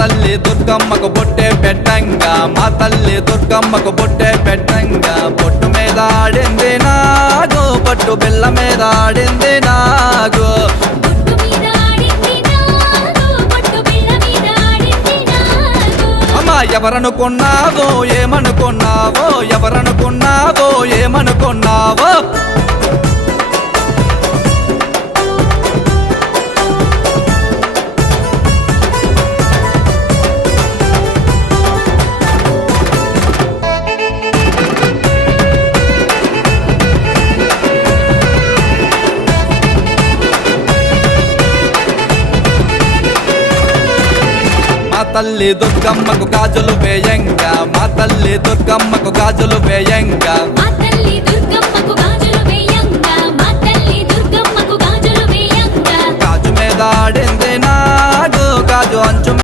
తల్లి దుర్గమ్మకు బొట్టే పెట్టంగా మా తల్లి దుర్గమ్మకు బొట్టే పెట్టంగా బొట్టు మీద ఆడింది నాగు బొట్టు బిల్ల మీద ఆడింది నాగు బొట్టు మీద ఆడింది నాగు బొట్టు బిళ్ళ మీద ఆడింది నాగు అమ్మా ఎవరనుకున్నావో ఏమనుకున్నావో ఎవరనుకున్నావో ఏమనుకున్నావో మా తల్లి దుర్గమ్మకు గాజులు వేయంగా మా తల్లి దుర్గమ్మకు గాజులు వేయంగా మా